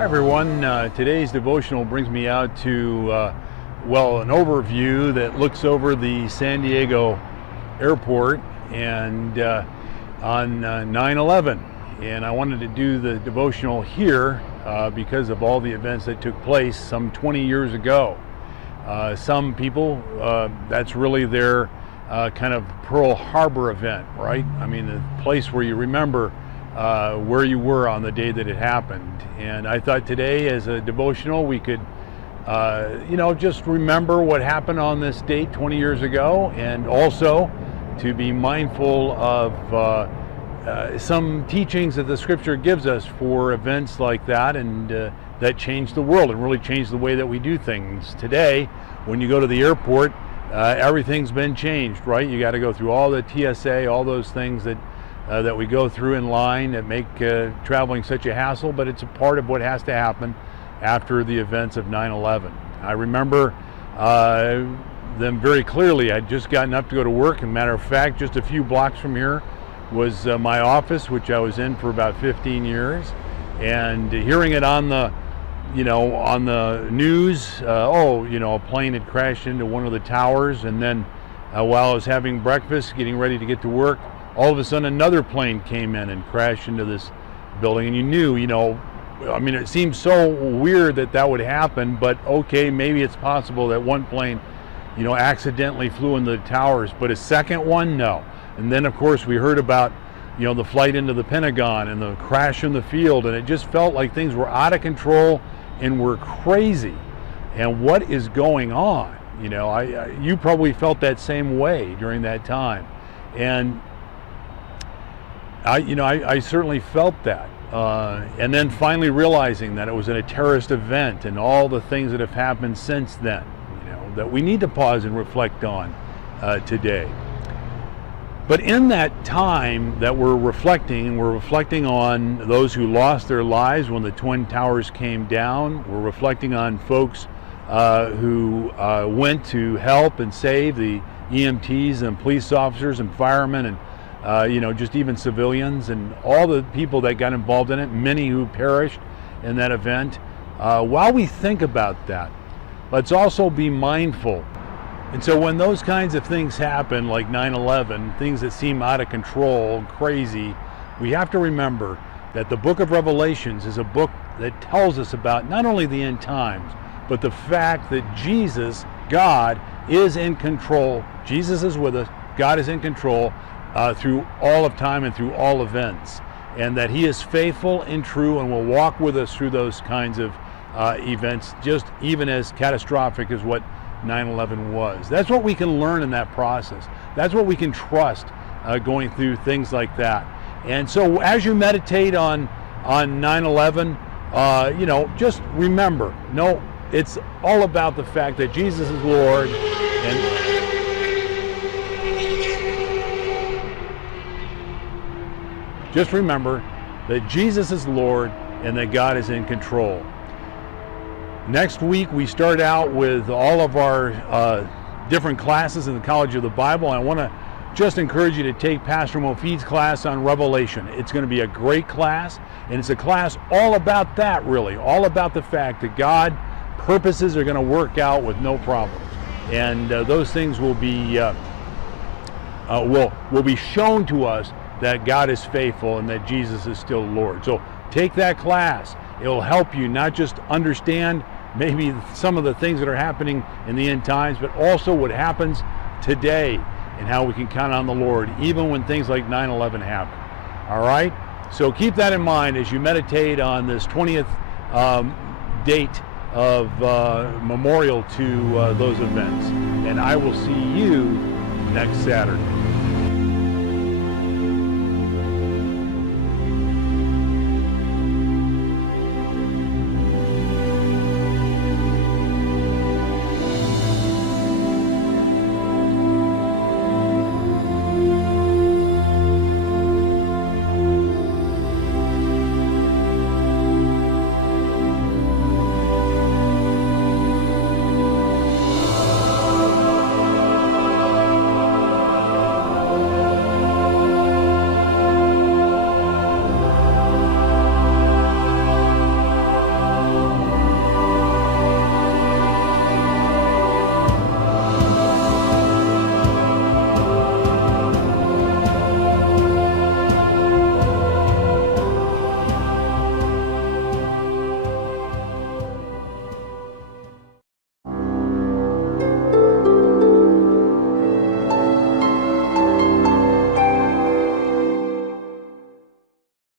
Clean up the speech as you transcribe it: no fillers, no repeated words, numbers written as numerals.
Hi everyone, today's devotional brings me out to, an overview that looks over the San Diego airport and on 9/11. And I wanted to do the devotional here because of all the events that took place some 20 years ago. Some people, that's really their kind of Pearl Harbor event, right? I mean, the place where you remember where you were on the day that it happened. And I thought today as a devotional we could just remember what happened on this date 20 years ago, and also to be mindful of some teachings that the scripture gives us for events like that, and that changed the world and really changed the way that we do things. Today, when you go to the airport, everything's been changed, right? You got to go through all the TSA, all those things that we go through in line that make traveling such a hassle, but it's a part of what has to happen after the events of 9/11. I remember them very clearly. I'd just gotten up to go to work, and matter of fact, just a few blocks from here was my office, which I was in for about 15 years, and hearing it on the news, a plane had crashed into one of the towers, and then while I was having breakfast, getting ready to get to work, all of a sudden another plane came in and crashed into this building, and you knew, it seemed so weird that would happen, but okay, maybe it's possible that one plane, accidentally flew into the towers, but a second one, no. And then of course we heard about, the flight into the Pentagon and the crash in the field, and it just felt like things were out of control and were crazy. And what is going on? You probably felt that same way during that time. And I certainly felt that. And then finally realizing that it was a terrorist event and all the things that have happened since then, that we need to pause and reflect on today. But in that time that we're reflecting on those who lost their lives when the Twin Towers came down. We're reflecting on folks who went to help and save, the EMTs and police officers and firemen, and just even civilians and all the people that got involved in it, many who perished in that event. While we think about that, let's also be mindful. And so when those kinds of things happen, like 9/11, things that seem out of control, crazy, we have to remember that the book of Revelations is a book that tells us about not only the end times, but the fact that Jesus, God, is in control. Jesus is with us. God is in control through all of time and through all events, and that he is faithful and true and will walk with us through those kinds of events, just even as catastrophic as what 9/11 was. That's what we can learn in that process. That's what we can trust going through things like that. And so as you meditate on 9/11, just remember, it's all about the fact that Jesus is Lord, and just remember that Jesus is Lord and that God is in control. Next week we start out with all of our different classes in the College of the Bible. I want to just encourage you to take Pastor Mofid's class on Revelation. It's going to be a great class, and it's a class all about that, really, all about the fact that God's purposes are going to work out with no problems, and those things will be shown to us that God is faithful and that Jesus is still Lord. So take that class. It'll help you not just understand maybe some of the things that are happening in the end times, but also what happens today and how we can count on the Lord even when things like 9/11 happen. All right? So keep that in mind as you meditate on this 20th date of memorial to those events. And I will see you next Saturday.